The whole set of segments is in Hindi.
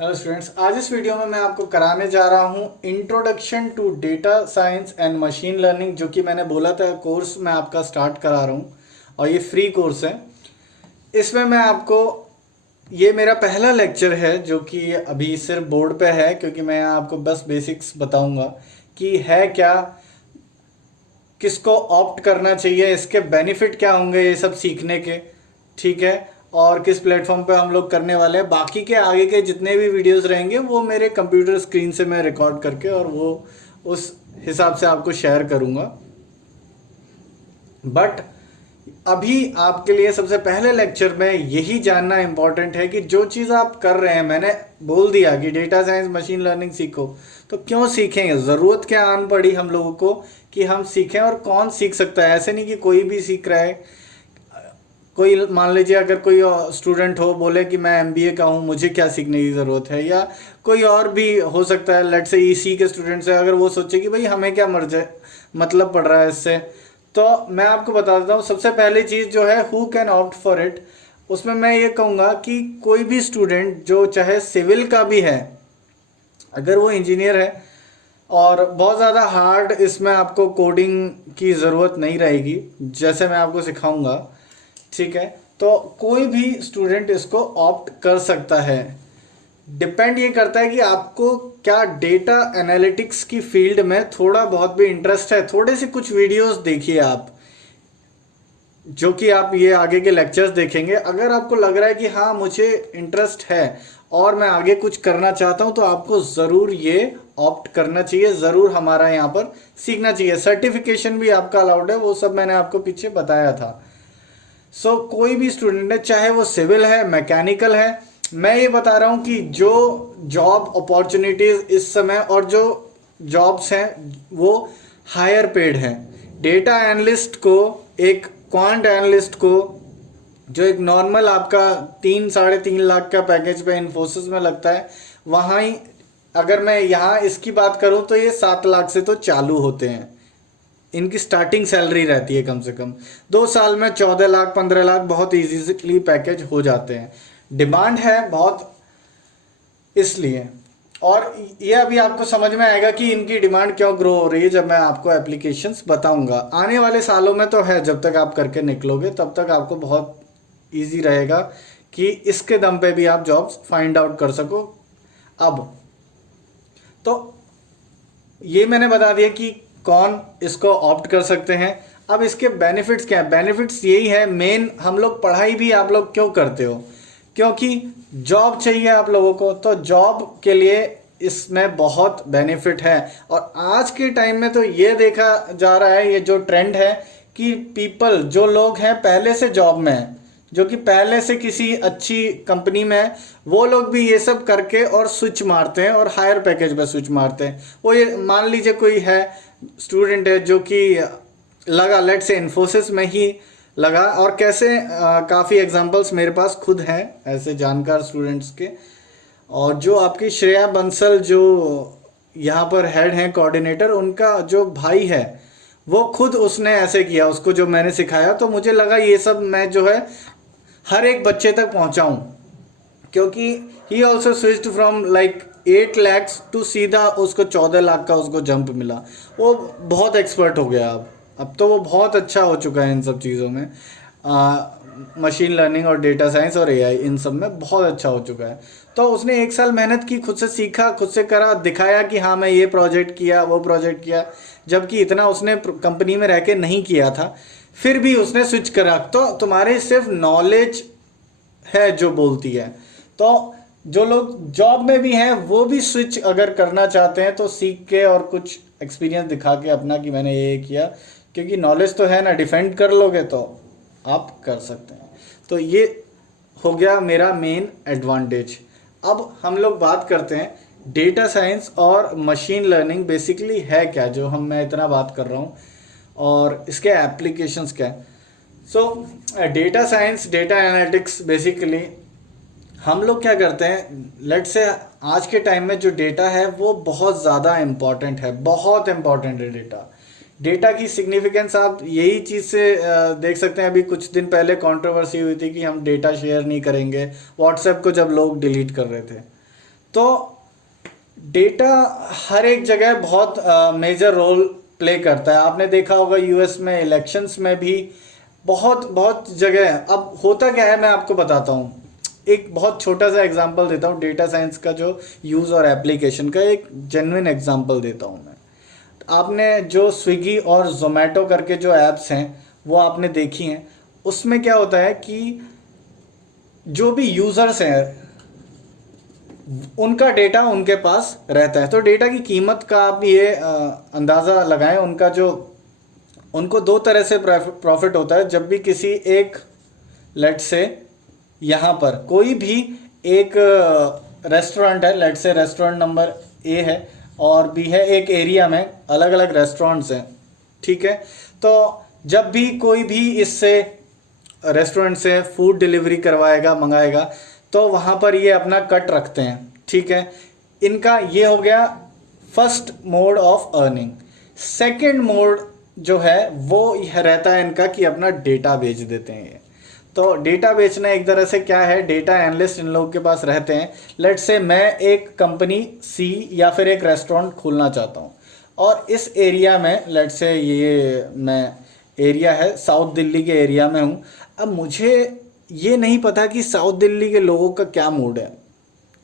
हेलो स्टूडेंट्स, आज इस वीडियो में मैं आपको कराने जा रहा हूँ introduction to data science and machine learning, जो कि मैंने बोला था कोर्स मैं आपका स्टार्ट करा रहा हूँ और ये फ्री कोर्स है। इसमें मैं आपको, ये मेरा पहला लेक्चर है जो कि अभी सिर्फ बोर्ड पे है, क्योंकि मैं यहाँ आपको बस बेसिक्स बताऊंगा कि है क्या, किसको ऑप्ट करना चाहिए, इसके बेनिफिट क्या होंगे ये सब सीखने के, ठीक है। और किस प्लेटफॉर्म पे हम लोग करने वाले हैं। बाकी के आगे के जितने भी वीडियोस रहेंगे वो मेरे कंप्यूटर स्क्रीन से मैं रिकॉर्ड करके और वो उस हिसाब से आपको शेयर करूँगा। बट अभी आपके लिए सबसे पहले लेक्चर में यही जानना इम्पॉर्टेंट है कि जो चीज़ आप कर रहे हैं, मैंने बोल दिया कि डेटा साइंस मशीन लर्निंग सीखो, तो क्यों सीखेंगे, ज़रूरत क्या आन पड़ी हम लोगों को कि हम सीखें, और कौन सीख सकता है। ऐसे नहीं कि कोई भी सीख रहा है। कोई मान लीजिए अगर कोई स्टूडेंट हो, बोले कि मैं एमबीए का हूँ, मुझे क्या सीखने की ज़रूरत है, या कोई और भी हो सकता है, लेट से ईसी के स्टूडेंट्स है, अगर वो सोचे कि भाई हमें क्या मर्ज मतलब पड़ रहा है इससे, तो मैं आपको बता देता हूँ। सबसे पहली चीज़ जो है, who can opt for it, उसमें मैं ये कहूँगा कि कोई भी स्टूडेंट जो चाहे सिविल का भी है, अगर वो इंजीनियर है, और बहुत ज़्यादा हार्ड इसमें आपको कोडिंग की ज़रूरत नहीं रहेगी, जैसे मैं आपको सिखाऊंगा, ठीक है। तो कोई भी स्टूडेंट इसको ऑप्ट कर सकता है। डिपेंड ये करता है कि आपको क्या डेटा एनालिटिक्स की फील्ड में थोड़ा बहुत भी इंटरेस्ट है। थोड़े से कुछ वीडियोस देखिए आप, जो कि आप ये आगे के लेक्चर्स देखेंगे। अगर आपको लग रहा है कि हाँ मुझे इंटरेस्ट है और मैं आगे कुछ करना चाहता हूँ, तो आपको ज़रूर ये ऑप्ट करना चाहिए, ज़रूर हमारा यहाँ पर सीखना चाहिए। सर्टिफिकेशन भी आपका अलाउड है, वो सब मैंने आपको पीछे बताया था। कोई भी स्टूडेंट है, चाहे वो सिविल है, मैकेनिकल है, मैं ये बता रहा हूँ कि जो जॉब अपॉर्चुनिटीज़ इस समय और जो जॉब्स हैं वो हायर पेड हैं। डेटा एनालिस्ट को, एक क्वांट एनालिस्ट को, जो एक नॉर्मल आपका 3-3.5 लाख का पैकेज पे इन्फोसिस में लगता है, वहाँ ही अगर मैं यहाँ इसकी बात करूँ तो ये 7 लाख से तो चालू होते हैं। इनकी स्टार्टिंग सैलरी रहती है कम से कम। 2 साल में 14 लाख 15 लाख बहुत ईजीली पैकेज हो जाते हैं। डिमांड है बहुत, इसलिए। और ये अभी आपको समझ में आएगा कि इनकी डिमांड क्यों ग्रो हो रही है जब मैं आपको एप्लीकेशंस बताऊंगा। आने वाले सालों में तो है, जब तक आप करके निकलोगे तब तक आपको बहुत इजी रहेगा कि इसके दम पे भी आप जॉब्स फाइंड आउट कर सको। अब तो ये मैंने बता दिया कि कौन इसको ऑप्ट कर सकते हैं। अब इसके बेनिफिट्स क्या है। बेनिफिट्स यही है मेन, हम लोग पढ़ाई भी आप लोग क्यों करते हो, क्योंकि जॉब चाहिए आप लोगों को, तो जॉब के लिए इसमें बहुत बेनिफिट है। और आज के टाइम में तो ये देखा जा रहा है, ये जो ट्रेंड है कि पीपल, जो लोग हैं पहले से जॉब में हैं, जो कि पहले से किसी अच्छी कंपनी में है, वो लोग भी ये सब करके और स्विच मारते हैं और हायर पैकेज पे स्विच मारते हैं। वो ये मान लीजिए कोई है, स्टूडेंट है जो कि लगा, लेट से इन्फोसिस में ही लगा, और कैसे काफ़ी एग्जांपल्स मेरे पास खुद हैं ऐसे जानकार स्टूडेंट्स के। और जो आपकी श्रेया बंसल जो यहाँ पर हेड हैं, कोऑर्डिनेटर, उनका जो भाई है, वो खुद उसने ऐसे किया, उसको जो मैंने सिखाया, तो मुझे लगा ये सब मैं जो है हर एक बच्चे तक पहुँचाऊँ, क्योंकि he also switched from like 8 lakhs to सीधा उसको 14 लाख का उसको जंप मिला। वो बहुत एक्सपर्ट हो गया। अब तो वो बहुत अच्छा हो चुका है इन सब चीज़ों में, मशीन लर्निंग और डेटा साइंस और एआई, इन सब में बहुत अच्छा हो चुका है। तो उसने 1 साल मेहनत की, खुद से सीखा, खुद से करा, दिखाया कि हाँ मैं ये प्रोजेक्ट किया, वो प्रोजेक्ट किया, जबकि इतना उसने कंपनी में रह के नहीं किया था। फिर भी उसने स्विच करा। तो तुम्हारे सिर्फ नॉलेज है जो बोलती है। तो जो लोग जॉब में भी हैं वो भी स्विच अगर करना चाहते हैं तो सीख के और कुछ एक्सपीरियंस दिखा के अपना कि मैंने ये किया, क्योंकि नॉलेज तो है ना, डिफेंड कर लोगे तो आप कर सकते हैं। तो ये हो गया मेरा मेन एडवांटेज। अब हम लोग बात करते हैं डेटा साइंस और मशीन लर्निंग बेसिकली है क्या, जो मैं इतना बात कर रहा हूँ, और इसके एप्लीकेशंस क्या है। Data science, data analytics, basically हम लोग क्या करते हैं, लेट से आज के टाइम में जो डेटा है वो बहुत ज़्यादा इम्पॉर्टेंट है, बहुत इम्पॉर्टेंट है डेटा। डेटा की सिग्निफिकेंस आप यही चीज़ से देख सकते हैं। अभी कुछ दिन पहले कंट्रोवर्सी हुई थी कि हम डेटा शेयर नहीं करेंगे, व्हाट्सएप को जब लोग डिलीट कर रहे थे, तो डेटा हर एक जगह बहुत मेजर रोल प्ले करता है। आपने देखा होगा यूएस में इलेक्शंस में भी बहुत बहुत जगह। अब होता क्या है मैं आपको बताता हूँ, एक बहुत छोटा सा एग्जांपल देता हूँ डेटा साइंस का जो यूज़ और एप्लीकेशन का, एक जेन्युइन एग्जांपल देता हूँ मैं। आपने जो स्विगी और जोमेटो करके जो ऐप्स हैं वो आपने देखी हैं, उसमें क्या होता है कि जो भी यूज़र्स हैं उनका डेटा उनके पास रहता है। तो डेटा की कीमत का आप ये अंदाज़ा लगाएं, उनका जो उनको दो तरह से प्रॉफिट होता है। जब भी किसी एक लेट से यहाँ पर कोई भी एक रेस्टोरेंट है, लेट से रेस्टोरेंट नंबर ए है और बी है, एक एरिया में अलग अलग रेस्टोरेंट्स हैं, ठीक है। तो जब भी कोई भी इससे रेस्टोरेंट से फूड डिलीवरी करवाएगा, मंगाएगा, तो वहाँ पर ये अपना कट रखते हैं, ठीक है। इनका ये हो गया first mode of earning. Second mode जो है वो यह रहता है इनका कि अपना डेटा बेच देते हैं ये। तो डेटा बेचना एक तरह से क्या है, डेटा एनालिस्ट इन लोगों के पास रहते हैं। लेट से मैं एक कंपनी सी या फिर एक रेस्टोरेंट खोलना चाहता हूँ और इस एरिया में, लेट से ये मैं एरिया है साउथ दिल्ली के एरिया में हूँ। अब मुझे ये नहीं पता कि साउथ दिल्ली के लोगों का क्या मूड है,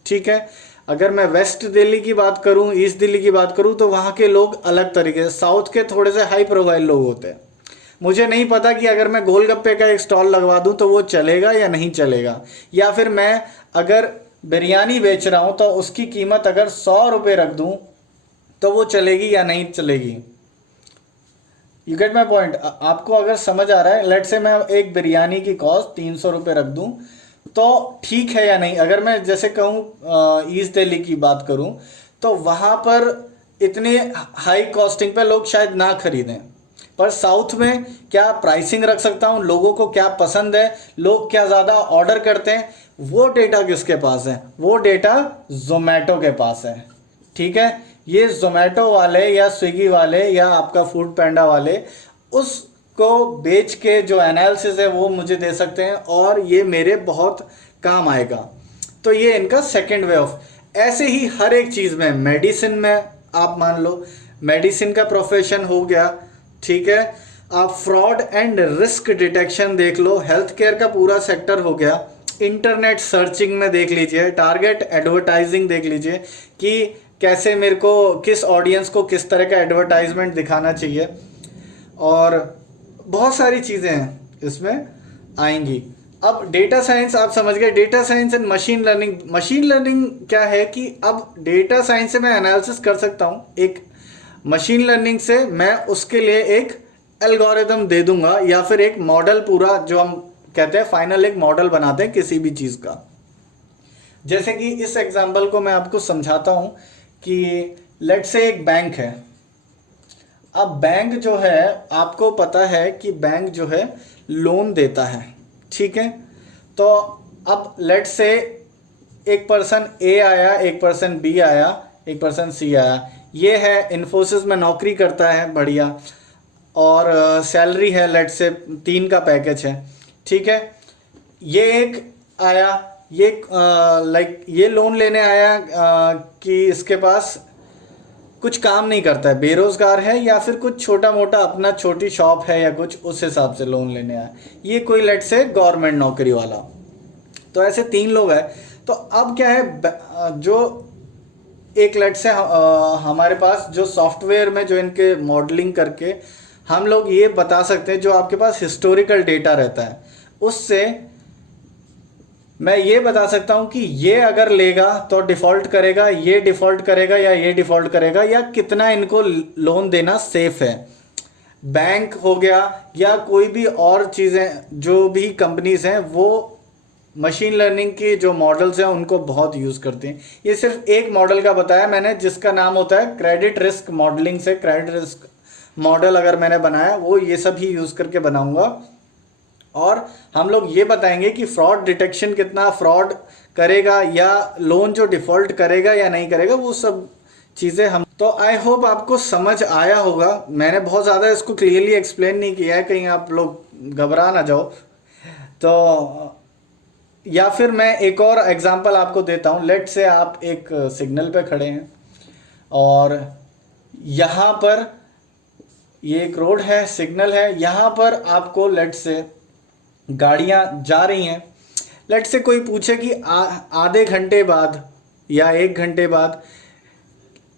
ठीक है। अगर मैं वेस्ट दिल्ली की बात करूं, ईस्ट दिल्ली की बात करूं, तो वहाँ के लोग अलग तरीके से, साउथ के थोड़े से हाई प्रोफाइल लोग होते हैं। मुझे नहीं पता कि अगर मैं गोलगप्पे का एक स्टॉल लगवा दूं तो वो चलेगा या नहीं चलेगा, या फिर मैं अगर बिरयानी बेच रहा हूं तो उसकी कीमत अगर 100 रुपये रख दूं तो वो चलेगी या नहीं चलेगी। You get my point. आपको अगर समझ आ रहा है, लेट से मैं एक बिरयानी की कॉस्ट 300 रुपये रख दूं तो ठीक है या नहीं। अगर मैं जैसे कहूँ ईस्ट दिल्ली की बात करूँ तो वहाँ पर इतने हाई कॉस्टिंग पे लोग शायद ना खरीदें, पर साउथ में क्या प्राइसिंग रख सकता हूँ, लोगों को क्या पसंद है, लोग क्या ज़्यादा ऑर्डर करते हैं, वो डेटा किसके पास है? वो डेटा जोमेटो के पास है, ठीक है। ये जोमेटो वाले या स्विगी वाले या आपका फूड पैंडा वाले उसको बेच के जो एनालिसिस है वो मुझे दे सकते हैं और ये मेरे बहुत काम आएगा। तो ये इनका सेकंड वे ऑफ। ऐसे ही हर एक चीज़ में, मेडिसिन में आप मान लो मेडिसिन का प्रोफेशन हो गया, ठीक है। आप फ्रॉड एंड रिस्क डिटेक्शन देख लो, हेल्थ केयर का पूरा सेक्टर हो गया। इंटरनेट सर्चिंग में देख लीजिए, टारगेट एडवर्टाइजिंग देख लीजिए कि कैसे मेरे को किस ऑडियंस को किस तरह का एडवर्टाइजमेंट दिखाना चाहिए, और बहुत सारी चीज़ें हैं इसमें आएंगी। अब डेटा साइंस आप समझ गए, data science and machine learning. Machine learning क्या है कि अब डेटा साइंस से मैं एनालिसिस कर सकता हूँ, एक मशीन लर्निंग से मैं उसके लिए एक एल्गोरिदम दे दूंगा या फिर एक मॉडल, पूरा जो हम कहते हैं फाइनल एक मॉडल बनाते हैं किसी भी चीज़ का। जैसे कि इस एग्जांपल को मैं आपको समझाता हूँ कि लेट से एक बैंक है। अब बैंक जो है, आपको पता है कि बैंक जो है लोन देता है, ठीक है। तो अब लेट से एक पर्सन ए आया, एक पर्सन बी आया, एक पर्सन सी आया। ये है इन्फोसिस में नौकरी करता है, बढ़िया, और सैलरी है लेट से 3 का पैकेज है, ठीक है। ये एक आया, ये लाइक ये लोन लेने आया कि इसके पास कुछ काम नहीं करता है, बेरोजगार है, या फिर कुछ छोटा मोटा अपना छोटी शॉप है या कुछ, उस हिसाब से लोन लेने आया। ये कोई लेट से गवर्नमेंट नौकरी वाला। तो ऐसे 3 लोग हैं। तो अब क्या है, जो एक लेट से हमारे पास जो सॉफ्टवेयर में जो इनके मॉडलिंग करके हम लोग ये बता सकते हैं, जो आपके पास हिस्टोरिकल डेटा रहता है उससे मैं ये बता सकता हूँ कि ये अगर लेगा तो डिफ़ॉल्ट करेगा, ये डिफ़ॉल्ट करेगा या ये डिफ़ॉल्ट करेगा, या कितना इनको लोन देना सेफ है। बैंक हो गया या कोई भी और चीज़ें, जो भी कंपनीज हैं वो मशीन लर्निंग की जो मॉडल्स हैं उनको बहुत यूज़ करते हैं। ये सिर्फ एक मॉडल का बताया मैंने जिसका नाम होता है क्रेडिट रिस्क मॉडलिंग। से क्रेडिट रिस्क मॉडल अगर मैंने बनाया वो ये सब ही यूज़ करके बनाऊंगा, और हम लोग ये बताएंगे कि फ्रॉड डिटेक्शन कितना फ्रॉड करेगा या लोन जो डिफ़ॉल्ट करेगा या नहीं करेगा, वो सब चीज़ें हम। तो आई होप आपको समझ आया होगा। मैंने बहुत ज़्यादा इसको क्लियरली एक्सप्लेन नहीं किया है, कहीं आप लोग घबरा ना जाओ। तो या फिर मैं एक और एग्जांपल आपको देता हूँ। लेट से आप एक सिग्नल पे खड़े हैं और यहाँ पर ये एक रोड है, सिग्नल है, यहाँ पर आपको लेट से गाड़ियाँ जा रही हैं। लेट से कोई पूछे कि आधे घंटे बाद या 1 घंटे बाद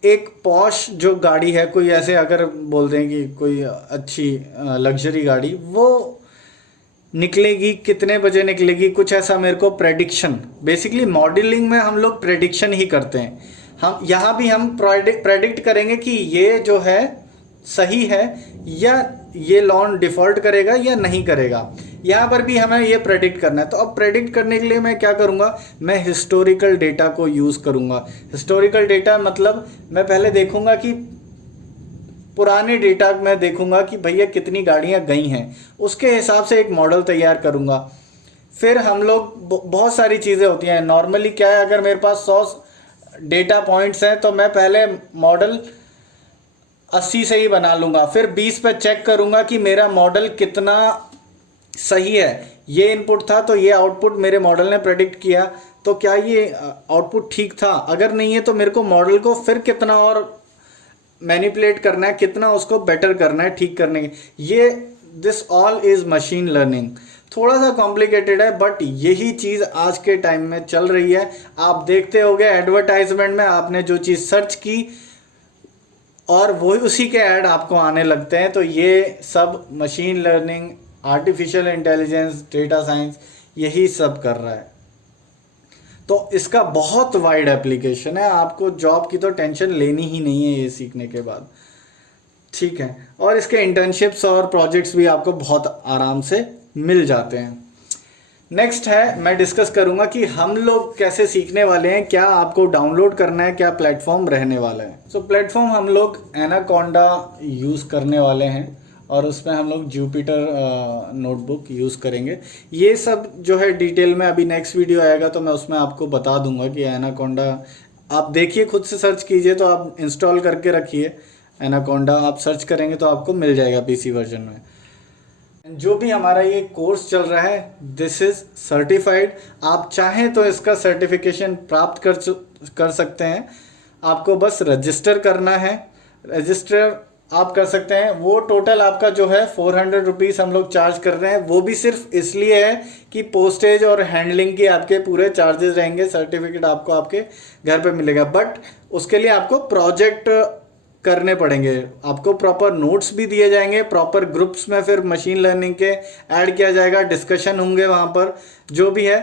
एक पॉश जो गाड़ी है, कोई ऐसे अगर बोल दें कि कोई अच्छी लग्जरी गाड़ी, वो निकलेगी, कितने बजे निकलेगी, कुछ ऐसा मेरे को प्रेडिक्शन। बेसिकली मॉडलिंग में हम लोग प्रेडिक्शन ही करते हैं। हम यहाँ भी हम प्रेडिक्ट करेंगे कि ये जो है सही है या ये लॉन डिफ़ॉल्ट करेगा या नहीं करेगा। यहाँ पर भी हमें ये प्रेडिक्ट करना है। तो अब प्रेडिक्ट करने के लिए मैं क्या करूँगा, मैं हिस्टोरिकल डेटा को यूज़ करूँगा। हिस्टोरिकल डेटा मतलब मैं पहले देखूँगा कि पुराने डेटा में देखूंगा कि भैया कितनी गाड़ियां गई हैं, उसके हिसाब से एक मॉडल तैयार करूंगा। फिर हम लोग बहुत सारी चीज़ें होती हैं। नॉर्मली क्या है, अगर मेरे पास 100 डेटा पॉइंट्स हैं तो मैं पहले मॉडल 80 से ही बना लूँगा, फिर 20 पे चेक करूँगा कि मेरा मॉडल कितना सही है। ये इनपुट था तो ये आउटपुट मेरे मॉडल ने प्रेडिक्ट किया, तो क्या ये आउटपुट ठीक था? अगर नहीं है तो मेरे को मॉडल को फिर कितना और मैनिपुलेट करना है, कितना उसको बेटर करना है, ठीक करने के। ये this all is machine learning. थोड़ा सा कॉम्प्लिकेटेड है बट यही चीज़ आज के टाइम में चल रही है। आप देखते होंगे एडवर्टाइजमेंट में आपने जो चीज़ सर्च की और वो उसी के ऐड आपको आने लगते हैं। तो ये सब machine learning, artificial intelligence, data science यही सब कर रहा है। तो इसका बहुत वाइड एप्लीकेशन है। आपको जॉब की तो टेंशन लेनी ही नहीं है ये सीखने के बाद, ठीक है। और इसके इंटर्नशिप्स और प्रोजेक्ट्स भी आपको बहुत आराम से मिल जाते हैं। नेक्स्ट है, मैं डिस्कस करूंगा कि हम लोग कैसे सीखने वाले हैं, क्या आपको डाउनलोड करना है, क्या प्लेटफॉर्म रहने वाला है। सो प्लेटफॉर्म हम लोग एनाकोंडा यूज़ करने वाले हैं और उसमें हम लोग जुपिटर नोटबुक यूज़ करेंगे। ये सब जो है डिटेल में अभी नेक्स्ट वीडियो आएगा तो मैं उसमें आपको बता दूंगा कि एनाकोंडा आप देखिए, खुद से सर्च कीजिए, तो आप इंस्टॉल करके रखिए एनाकोंडा, आप सर्च करेंगे तो आपको मिल जाएगा पीसी वर्जन में। जो भी हमारा ये कोर्स चल रहा है दिस इज़ सर्टिफाइड। आप चाहें तो इसका सर्टिफिकेशन प्राप्त कर सकते हैं। आपको बस रजिस्टर करना है। रजिस्टर आप कर सकते हैं। वो टोटल आपका जो है 400 रुपीज़ हम लोग चार्ज कर रहे हैं। वो भी सिर्फ इसलिए है कि पोस्टेज और हैंडलिंग के आपके पूरे चार्जेस रहेंगे। सर्टिफिकेट आपको आपके घर पे मिलेगा, बट उसके लिए आपको प्रोजेक्ट करने पड़ेंगे। आपको प्रॉपर नोट्स भी दिए जाएंगे, प्रॉपर ग्रुप्स में फिर मशीन लर्निंग के ऐड किया जाएगा, डिस्कशन होंगे वहाँ पर। जो भी है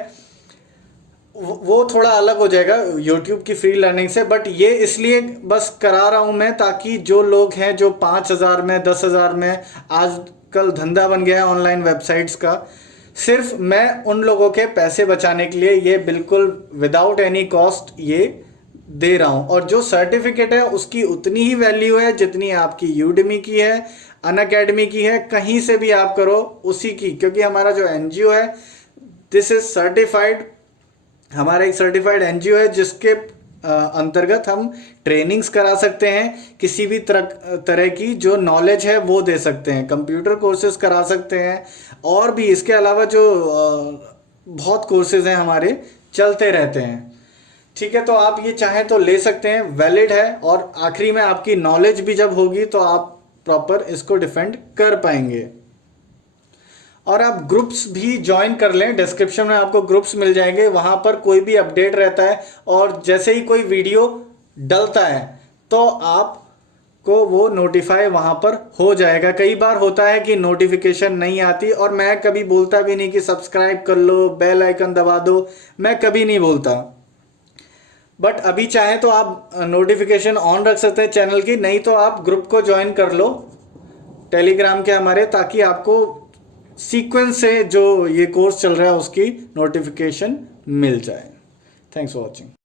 वो थोड़ा अलग हो जाएगा यूट्यूब की फ्री लर्निंग से, बट ये इसलिए बस करा रहा हूँ मैं ताकि जो लोग हैं जो 5,000 में 10,000 में, आजकल धंधा बन गया है ऑनलाइन वेबसाइट्स का, सिर्फ मैं उन लोगों के पैसे बचाने के लिए ये बिल्कुल विदाउट एनी कॉस्ट ये दे रहा हूँ। और जो सर्टिफिकेट है उसकी उतनी ही वैल्यू है जितनी आपकी यूडेमी की है, अनअकैडमी की है, कहीं से भी आप करो उसी की, क्योंकि हमारा जो एनजीओ है दिस इज सर्टिफाइड। हमारा एक सर्टिफाइड एनजीओ है जिसके अंतर्गत हम ट्रेनिंग्स करा सकते हैं, किसी भी तरह की जो नॉलेज है वो दे सकते हैं, कंप्यूटर कोर्सेज करा सकते हैं, और भी इसके अलावा जो बहुत कोर्सेज हैं हमारे चलते रहते हैं, ठीक है। तो आप ये चाहें तो ले सकते हैं, वैलिड है। और आखिरी में आपकी नॉलेज भी जब होगी तो आप प्रॉपर इसको डिफेंड कर पाएंगे। और आप ग्रुप्स भी ज्वाइन कर लें, डिस्क्रिप्शन में आपको ग्रुप्स मिल जाएंगे, वहाँ पर कोई भी अपडेट रहता है और जैसे ही कोई वीडियो डलता है तो आपको वो नोटिफाई वहाँ पर हो जाएगा। कई बार होता है कि नोटिफिकेशन नहीं आती और मैं कभी बोलता भी नहीं कि सब्सक्राइब कर लो, बेल आइकन दबा दो, मैं कभी नहीं बोलता। बट अभी चाहे तो आप नोटिफिकेशन ऑन रख सकते हैं चैनल की, नहीं तो आप ग्रुप को ज्वाइन कर लो टेलीग्राम के हमारे, ताकि आपको सीक्वेंस से जो ये कोर्स चल रहा है उसकी नोटिफिकेशन मिल जाए। Thanks for watching.